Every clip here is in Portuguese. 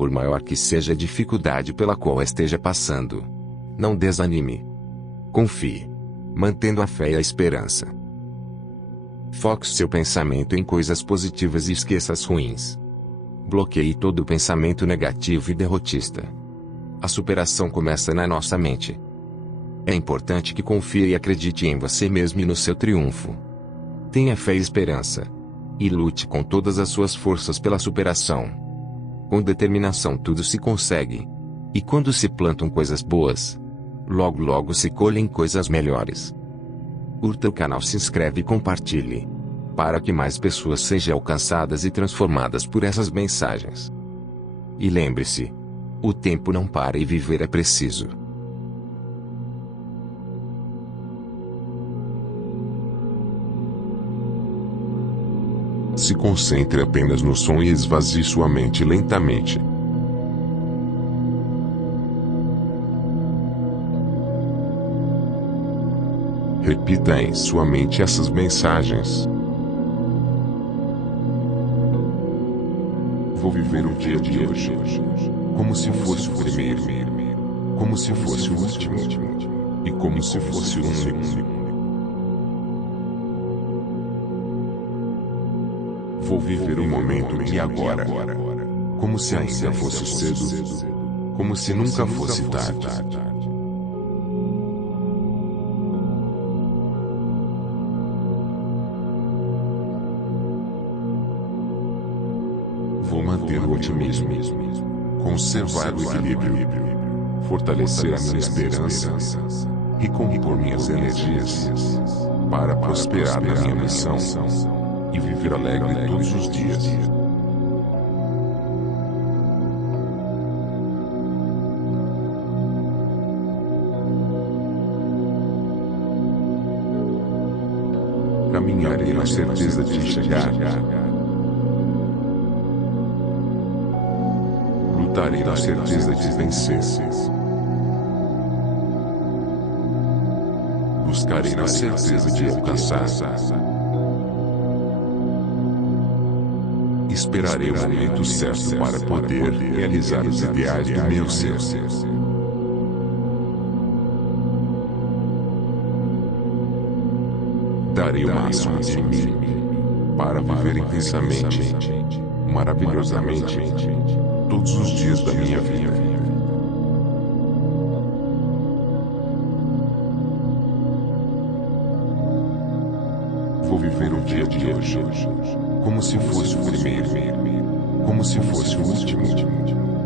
Por maior que seja a dificuldade pela qual esteja passando, não desanime. Confie, mantendo a fé e a esperança. Foque seu pensamento em coisas positivas e esqueça as ruins. Bloqueie todo o pensamento negativo e derrotista. A superação começa na nossa mente. É importante que confie e acredite em você mesmo e no seu triunfo. Tenha fé e esperança. E lute com todas as suas forças pela superação. Com determinação tudo se consegue. E quando se plantam coisas boas, logo logo se colhem coisas melhores. Curta o canal, se inscreve e compartilhe, para que mais pessoas sejam alcançadas e transformadas por essas mensagens. E lembre-se, o tempo não para e viver é preciso. Se concentre apenas no som e esvazie sua mente lentamente. Repita em sua mente essas mensagens. Vou viver o dia de hoje como se fosse o primeiro, como se fosse o último e como se fosse o único. Vou viver o momento de agora, como se ainda fosse cedo, como se nunca fosse tarde. Vou manter o otimismo, conservar o equilíbrio, fortalecer a minha esperança e compor minhas energias para prosperar na minha missão e viver alegre todos os dias. Caminharei na certeza de chegar. Lutarei na certeza de vencer. Buscarei na certeza de alcançar. Esperarei o momento certo para poder realizar os ideais do meu ser. Darei o máximo de mim para viver intensamente, maravilhosamente, todos os dias da minha vida. Vou viver o dia de hoje como se fosse o primeiro, como se fosse o último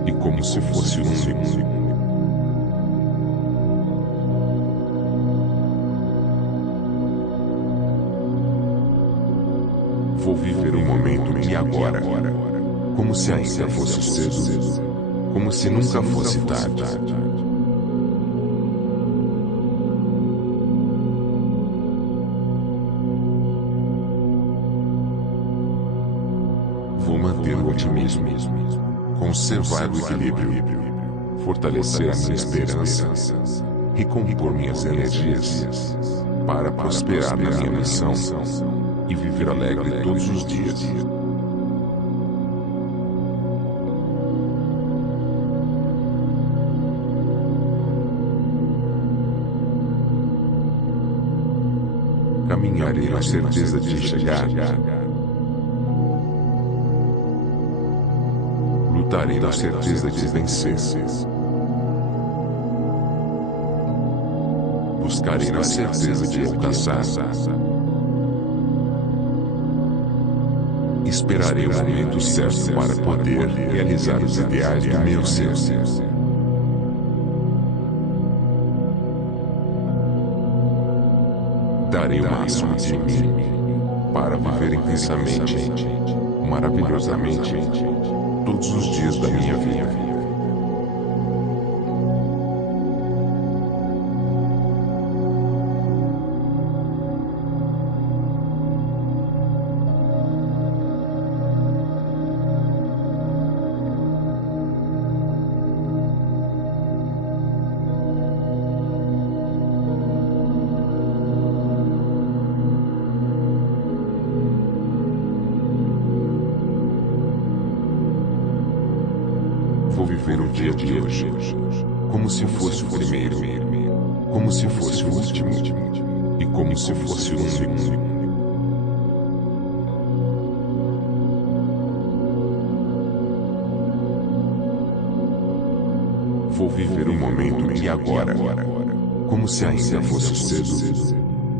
e como se fosse o único. Vou viver o momento de agora, como se ainda fosse cedo, como se nunca fosse tarde. Vou manter o otimismo, conservar o equilíbrio, fortalecer a minha esperança e compor minhas energias para prosperar na minha missão e viver alegre todos os dias. Caminharei na certeza de chegar. Lutarei na certeza de vencer. Buscarei na certeza de alcançar. Esperarei o momento certo para poder realizar os ideais do meu ser. Darei o máximo de mim para viver intensamente, maravilhosamente, todos os dias da minha vida. Vou viver o dia de hoje como se fosse o primeiro, como se fosse o último e como se fosse o único. Vou viver o momento e agora, como se ainda fosse cedo,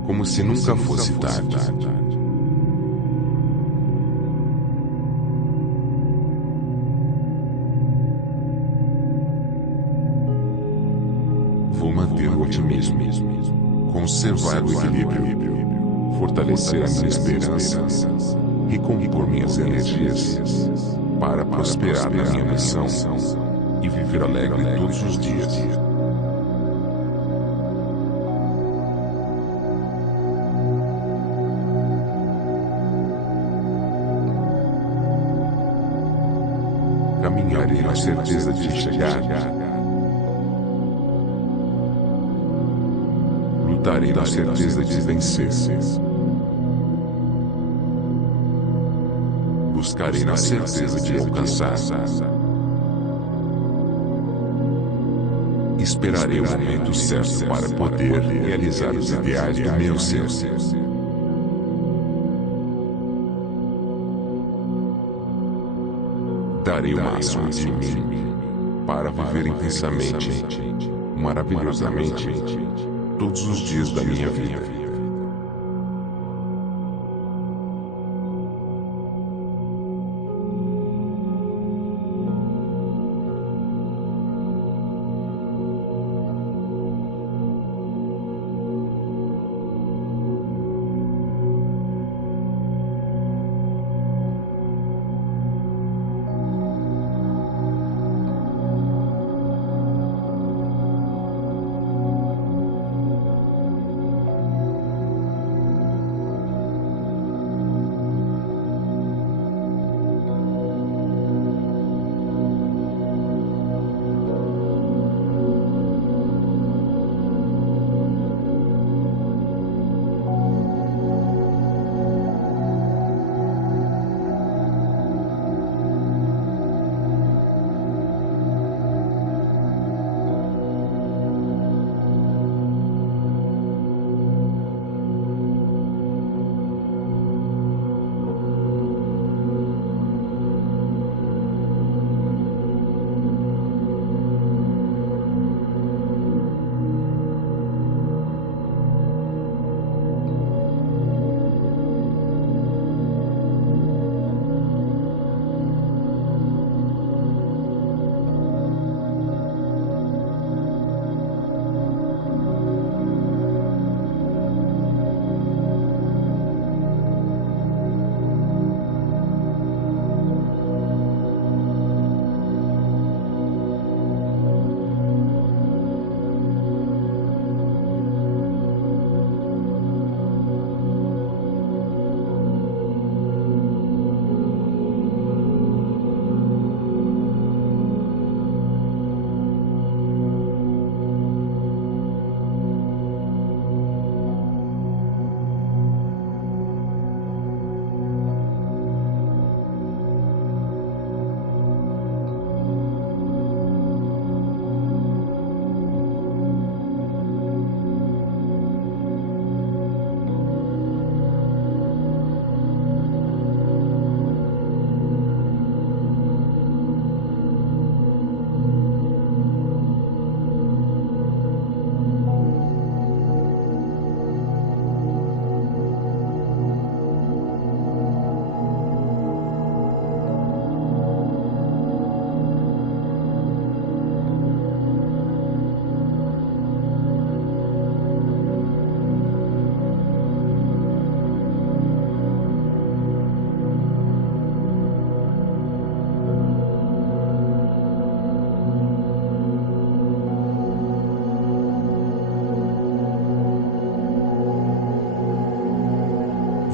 como se nunca fosse tarde. Vou manter o otimismo, conservar o equilíbrio, fortalecer a minha esperança e compor minhas energias para prosperar na minha missão e viver alegre todos os dias. Caminharei na certeza de chegar. Lutarei na certeza de vencer. Buscarei na certeza de alcançar. Esperarei o momento certo para poder realizar os ideais do meu ser. Darei o máximo de mim para viver intensamente, maravilhosamente, todos os dias da minha vida.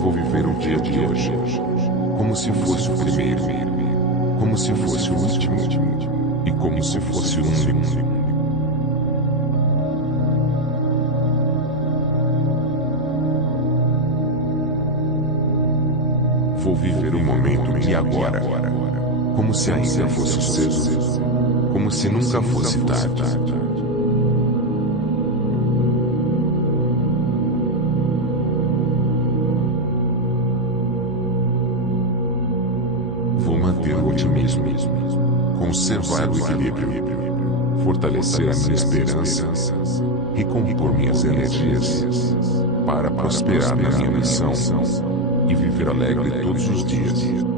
Vou viver o dia de hoje como se fosse o primeiro, como se fosse o último e como se fosse o único. Vou viver o momento e agora, como se ainda fosse cedo, como se nunca fosse tarde. Vou manter o otimismo, conservar o equilíbrio, fortalecer a minha esperança e compor minhas energias para prosperar na minha missão e viver alegre todos os dias.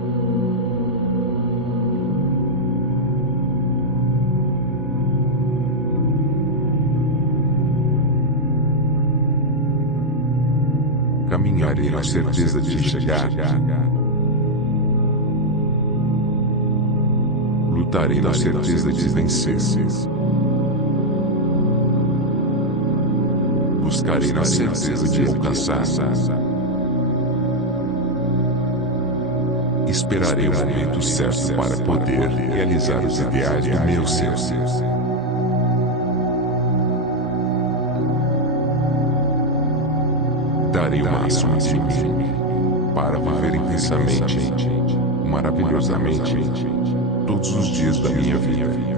Caminharei na certeza de chegar. Lutarei na certeza de vencer. Buscarei na certeza de alcançar. Esperarei o momento certo para poder realizar os ideais do meu ser. Darei o máximo de mim para viver intensamente, maravilhosamente, todos os dias da minha vida.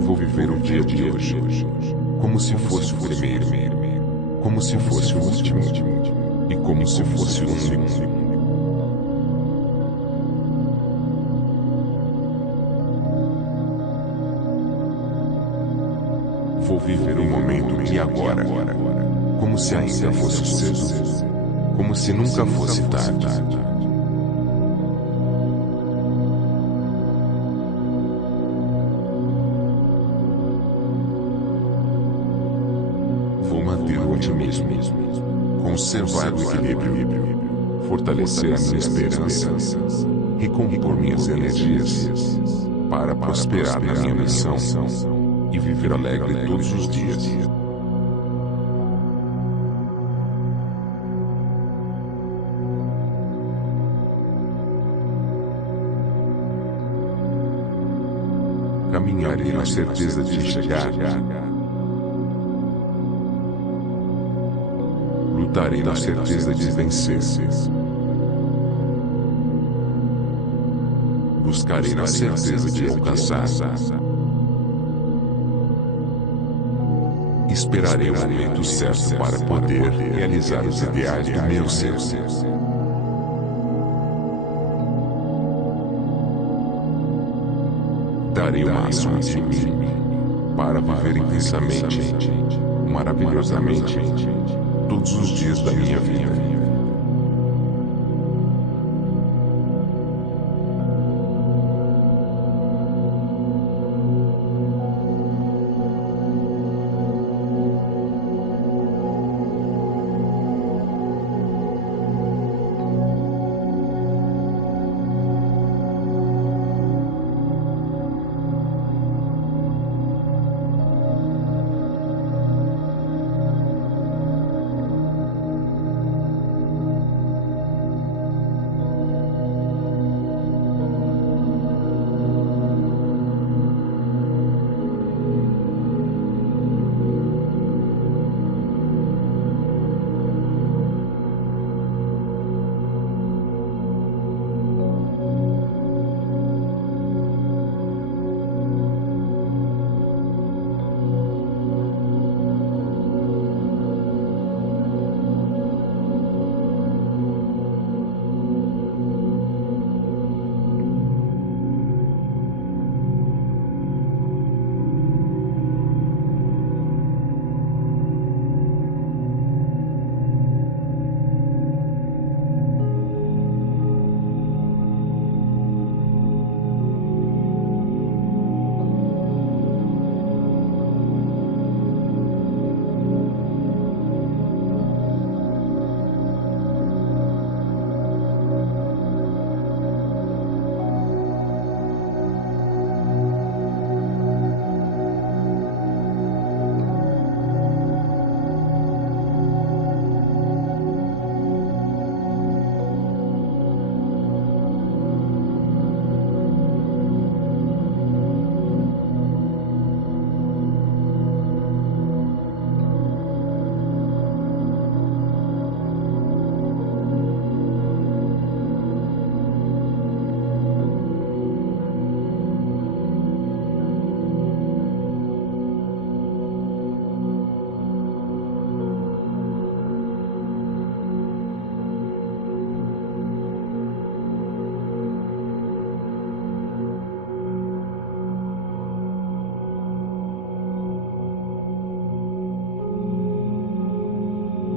Vou viver o dia de hoje como se fosse o primeiro, como se fosse o último e como se fosse o único. Vou viver o momento aqui e agora, como se ainda fosse cedo, como se nunca fosse tarde. Otimismo, conservar o equilíbrio, fortalecer a minha esperança e compor minhas energias para prosperar na minha missão e viver alegre todos os dias. Caminharei na certeza de chegar. Lutarei na certeza de vencer. Buscarei na certeza de alcançar. Esperarei o momento certo para poder realizar os ideais do meu ser. Darei o máximo de mim para viver intensamente, maravilhosamente, todos os dias da minha vida.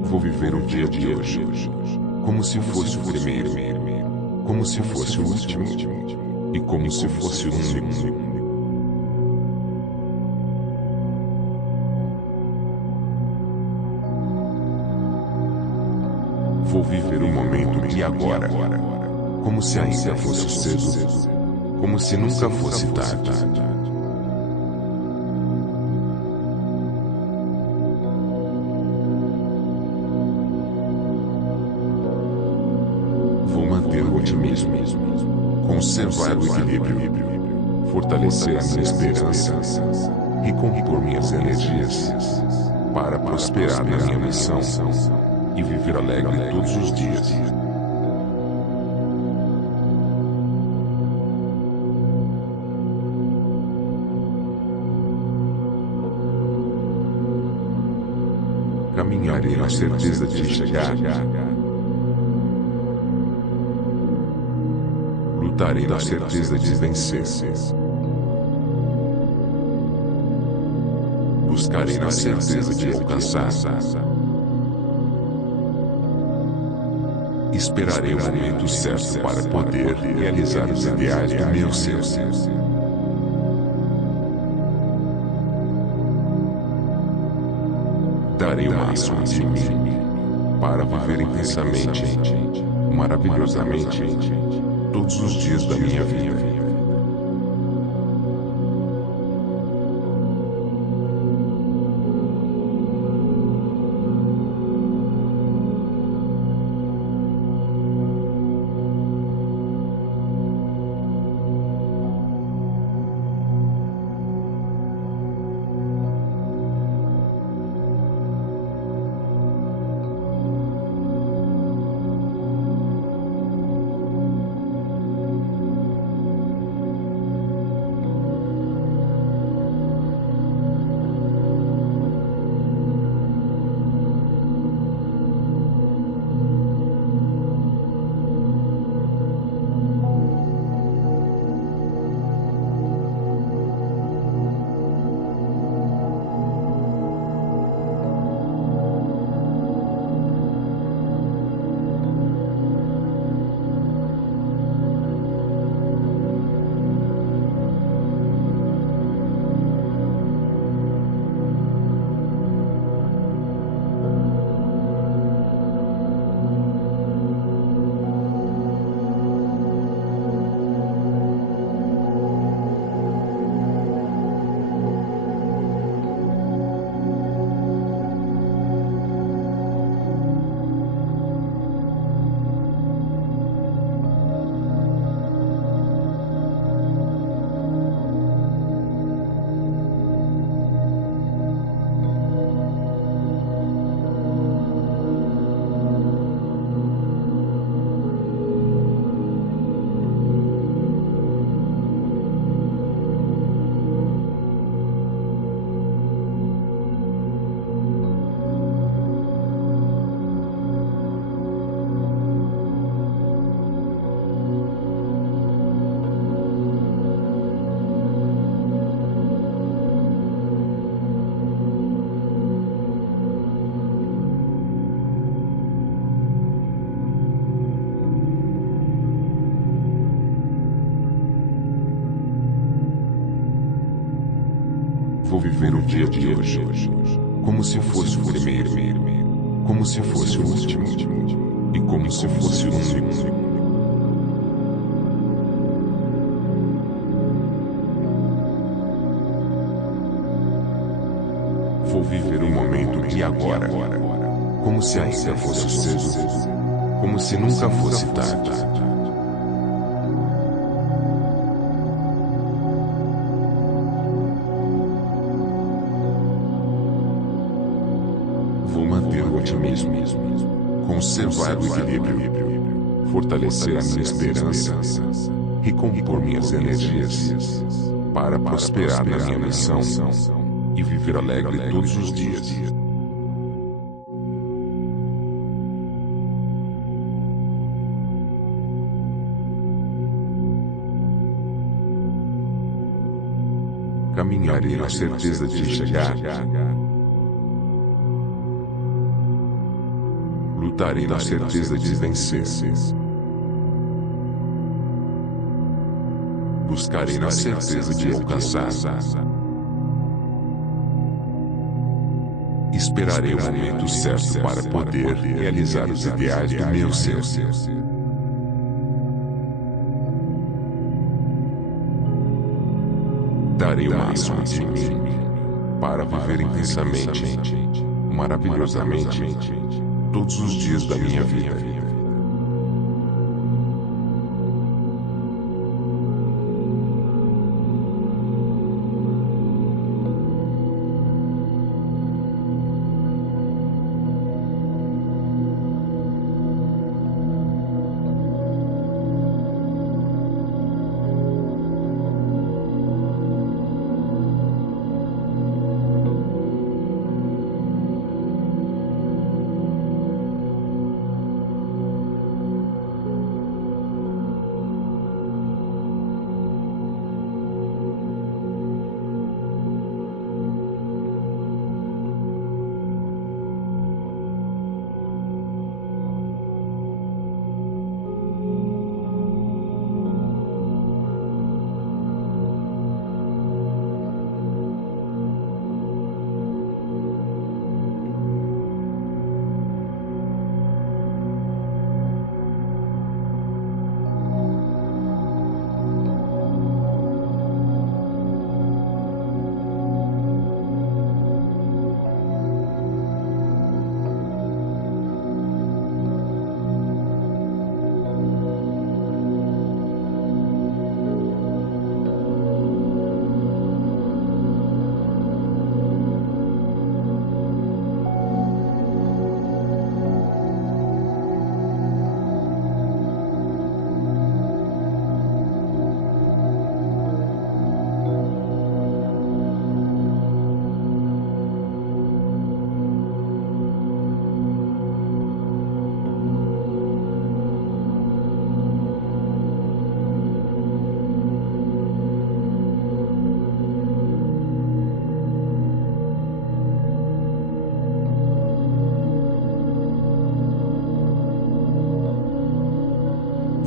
Vou viver o dia de hoje como se fosse o primeiro, como se fosse o último e como se fosse o único. Vou viver o momento aqui e agora, como se ainda fosse cedo, como se nunca fosse tarde. Vou manter o otimismo, conservar o equilíbrio, fortalecer a minha esperança e compor minhas energias para prosperar na minha missão e viver alegre todos os dias. Caminharei na certeza de chegar. Lutarei na certeza de vencer. Buscarei na certeza de alcançar. Esperarei o momento certo para poder realizar os ideais do meu ser. Darei o máximo de mim para viver intensamente, maravilhosamente, todos os dias da minha vida. Vou viver o dia de hoje como se fosse o primeiro, como se fosse o último, e como se fosse o único. Vou viver o momento aqui e agora, como se ainda fosse cedo, como se nunca fosse tarde. Vou manter o otimismo, conservar o equilíbrio, fortalecer a minha esperança, recompor minhas energias, para prosperar na minha missão e viver alegre todos os dias. Caminharei na certeza de chegar. Lutarei na certeza de vencer. Buscarei na certeza de alcançar. Esperarei o momento certo para poder realizar os ideais do meu ser. Darei o máximo de mim para viver intensamente, maravilhosamente, todos os dias da minha vida.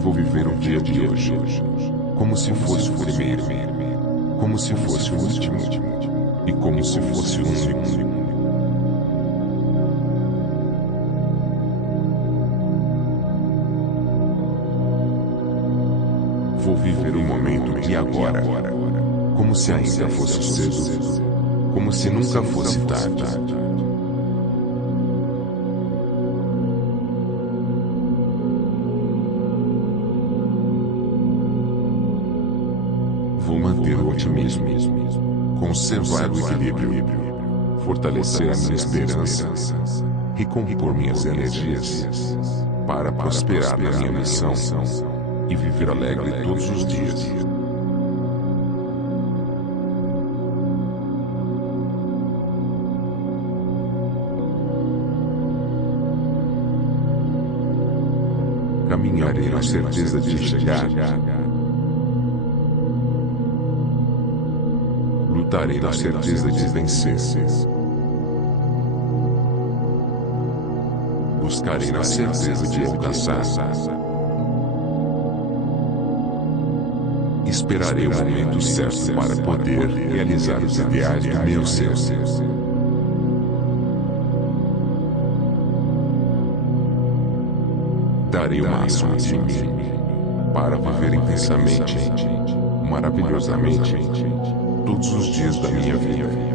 Vou viver o dia de hoje como se fosse o primeiro, como se fosse o último, e como se fosse o único. Vou viver o momento aqui e agora, como se ainda fosse cedo, como se nunca fosse tarde. Vou manter o otimismo, conservar o equilíbrio, fortalecer a minha esperança, recompor minhas energias, para prosperar na minha missão e viver alegre todos os dias. Caminharei na certeza de chegar. Lutarei na certeza de vencer. Buscarei na certeza de alcançar. Esperarei o momento certo para poder realizar os ideais do meu ser. Darei o máximo de mim para viver intensamente, maravilhosamente, todos os dias da minha vida.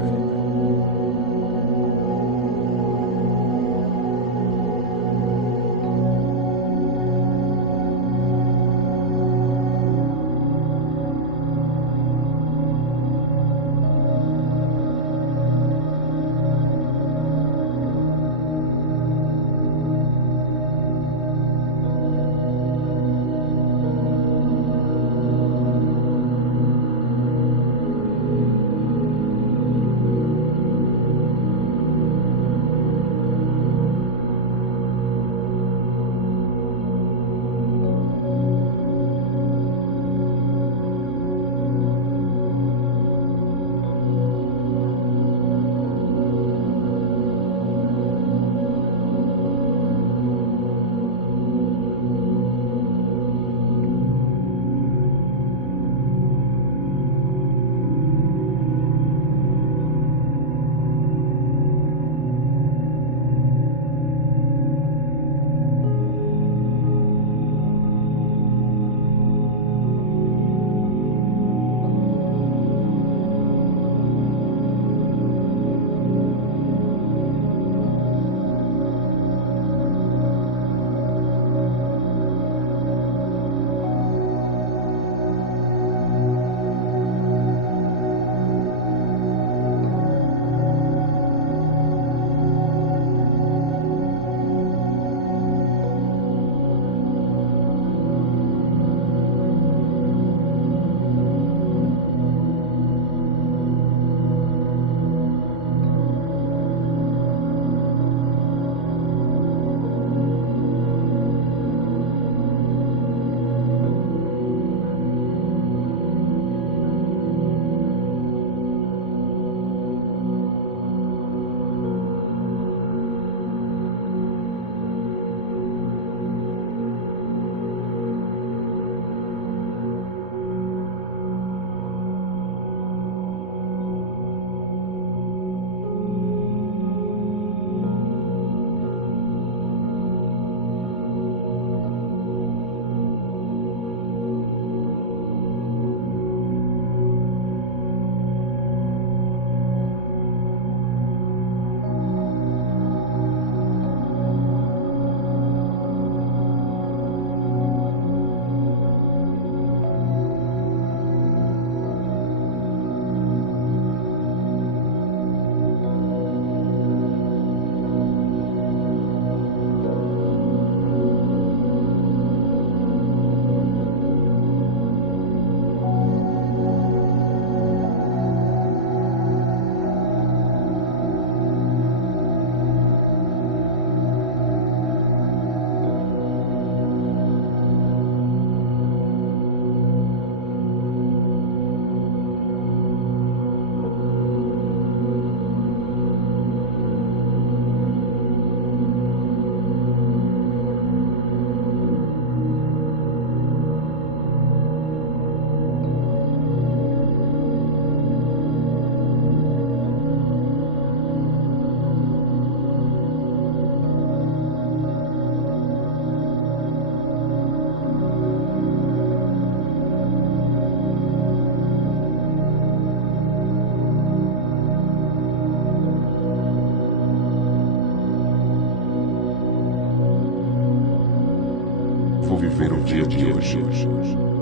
Vou viver o dia de hoje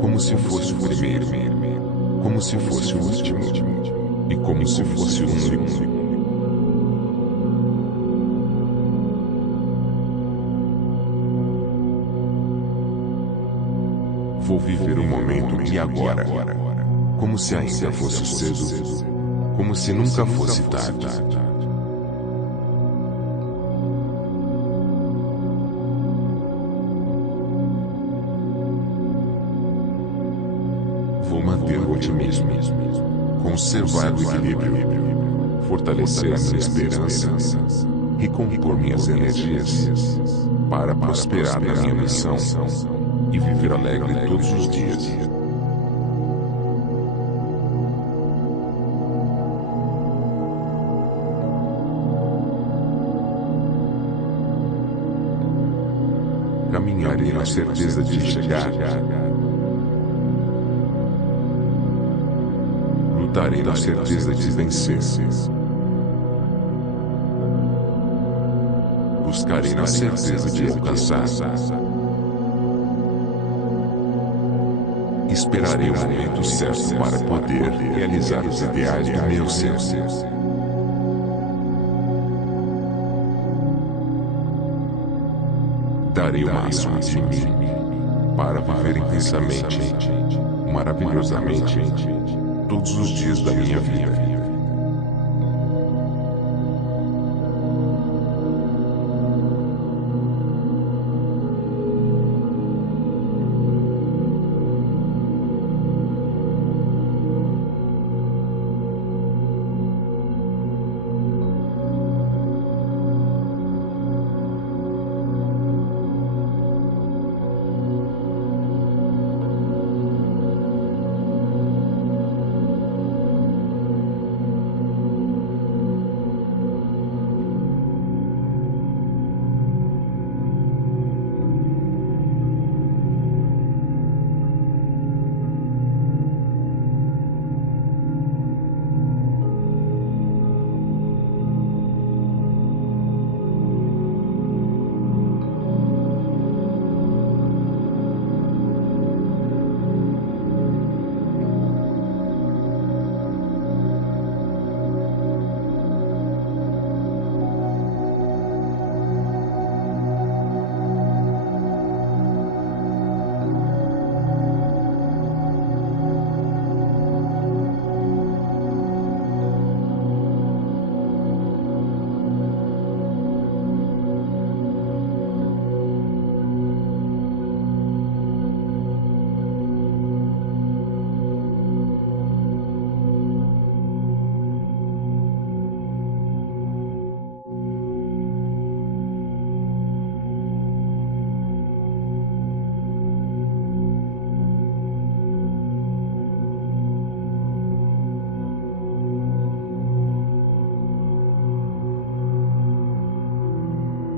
como se fosse o primeiro, como se fosse o último e como se fosse o único. Vou viver o momento aqui e agora, como se ainda fosse cedo, como se nunca fosse tarde. Vou manter o otimismo, conservar o equilíbrio, fortalecer a minha esperança e compor minhas energias para prosperar na minha missão e viver alegre todos os dias. na certeza de chegar. Lutarei na certeza de vencer. Buscarei na certeza de alcançar. Esperarei o momento certo para poder realizar os ideais do meu ser. Darei o máximo de mim para viver intensamente, maravilhosamente, todos os dias da minha vida.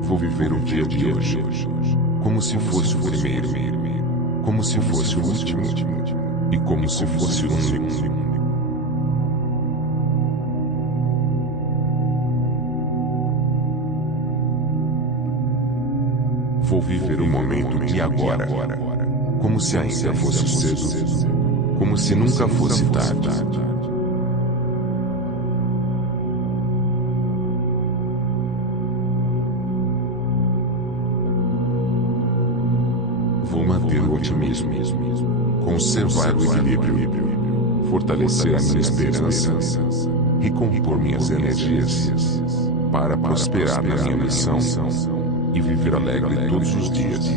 Vou viver o dia de hoje como se fosse o primeiro, como se fosse o último e como se fosse o único. Vou viver o momento de agora, como se ainda fosse cedo, como se nunca fosse tarde. Vou manter o otimismo, conservar o equilíbrio, fortalecer a minha esperança e compor minhas energias para prosperar na minha missão e viver alegre todos os dias.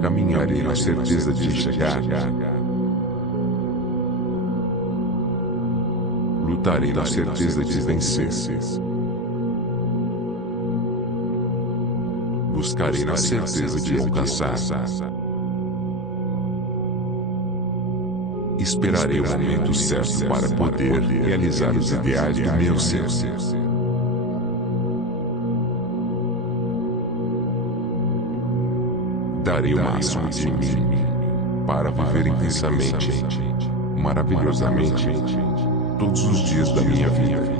Caminharei na certeza de chegar. Lutarei na certeza de vencer. Buscarei na certeza de alcançar. Esperarei o momento certo para poder realizar os ideais do meu ser. Darei o máximo de mim para viver intensamente, maravilhosamente, todos os dias da minha vida.